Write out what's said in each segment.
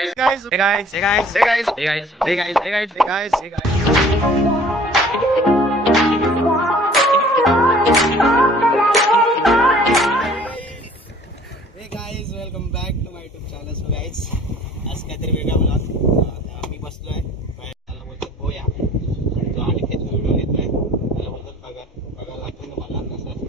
Welcome back to my YouTube channel. So guys आज काहीतरी वेगळा ब्लॉग. मी बसलोय त्याला बोलतात गोया आणि तो आणि तेच व्हिडिओ घेतोय. त्याला बोलतात पगार लागतो ना मला कसं असतं.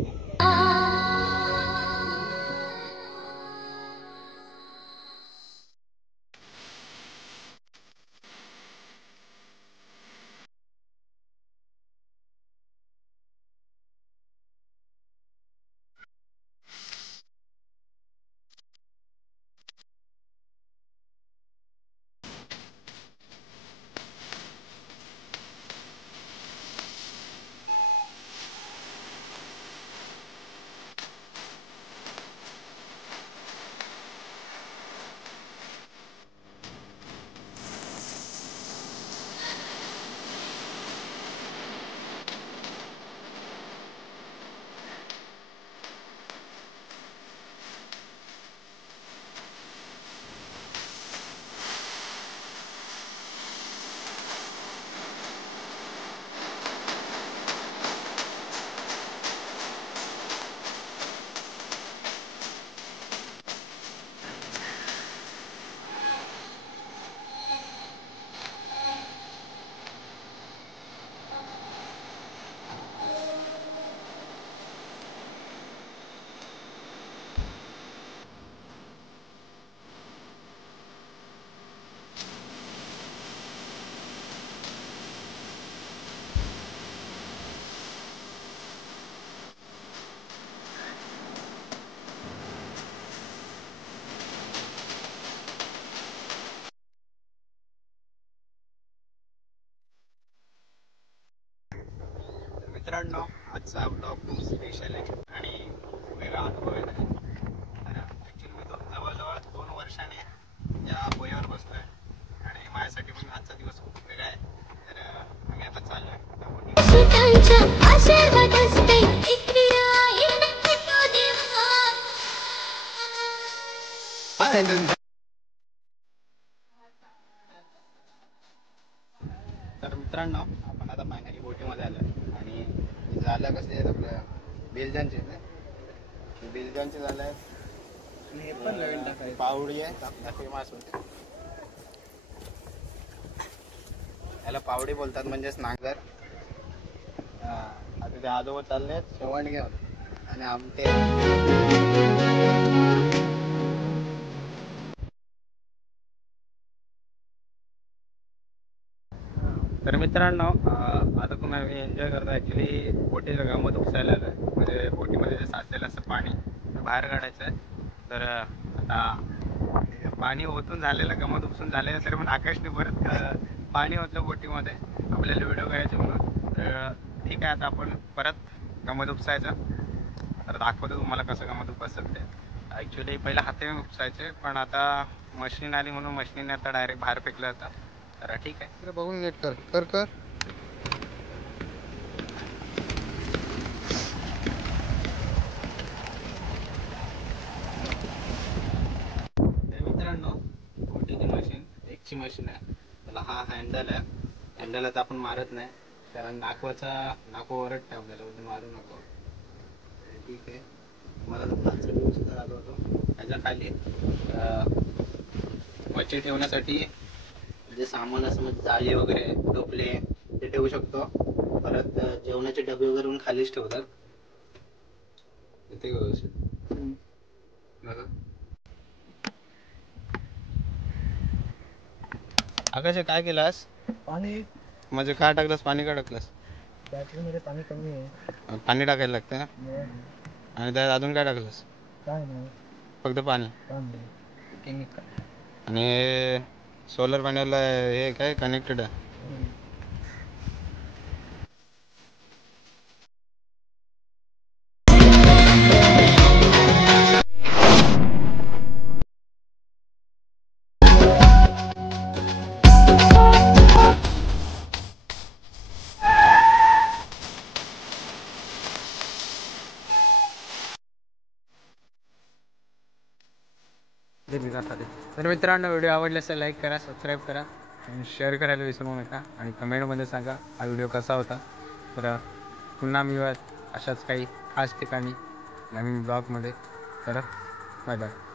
मित्रांनो, आजचा ब्लॉग खूप स्पेशल आहे आणि वेगळा अनुभव आहे. ॲक्च्युली मी जवळजवळ 2 वर्षाने या गोयावर बसलो आहे आणि माझ्यासाठी पण आजचा दिवस खूप वेगळा आहे. तर मी आता चाललो आहे. तर मित्रांनो, आपण आता फायनली बोटीमध्ये आलो आणि झालं कसं आहे आपल्या बेलजांचे झालं आहे. हे पण नवीन टाकायचं पावडी आहे फेमस होते. याला पावडी बोलतात, म्हणजेच नांगर. आता ते आजोबा चालले आहेत शेवण घेऊन आणि आमटे. तर मित्रांनो, आता तुम्ही एन्जॉय करता. ॲक्च्युली बोटीचं कामं दुखसायला आलं आहे. म्हणजे बोटीमध्ये जे साचलेलं असं पाणी बाहेर काढायचं आहे. तर आता पाणी ओतून झालेलं, गमत उपसून झालेलं, तरी पण आकाशने परत पाणी ओतलं बोटीमध्ये आपल्याला व्हिडिओ करायचे म्हणून. तर ठीक आहे, आता आपण परत गमत उपसायचं. तर दाखवतो तुम्हाला कसं गमत उपसतं ते. ॲक्च्युली पहिलं हाताने उपसायचे, पण आता मशीन आली म्हणून मशीनने आता डायरेक्ट बाहेर फेकलं जातं. तर ठीक आहे, बघून नीट कर कर कर. मित्रांनो, बोटीची मशीन एकची मशीन आहे. त्याला हा हँडल आहे. हँडल आता आपण मारत नाही, कारण नाको ओरडते आपल्याला, म्हणजे मारू नको. ठीक आहे, मला तर खालचा व्ह्यू सुद्धा दाखवतो. त्याच्या खाली मच्छी ठेवण्यासाठी जे सामान असं, म्हणजे जाळी वगैरे, टोपले ते ठेवू शकतो. परत जेवणाचे डबे वगैरे पण खालीच ठेवतात. इथे व्यवस्थित बघा. आकाश, काय केलास? पाणी म्हणजे काय टाकलंस? पाणी काय टाकलंस? बॅटरीमध्ये पाणी कमी आहे, पाणी टाकायला लागतं ना. आणि त्यात अजून काय टाकलंस? काय नाही, फक्त पाणी केमिकल. आणि सोलर पॅनलला हे काय कनेक्टेड आहे? तर मित्रांनो, व्हिडिओ आवडला असेल लाईक करा, सबस्क्राईब करा आणि शेअर करायला विसरू नका. आणि कमेंटमध्ये सांगा हा व्हिडिओ कसा होता. तर पुन्हा मिळूयात अशाच काही खास ठिकाणी नवीन ब्लॉगमध्ये. तर बाय बाय.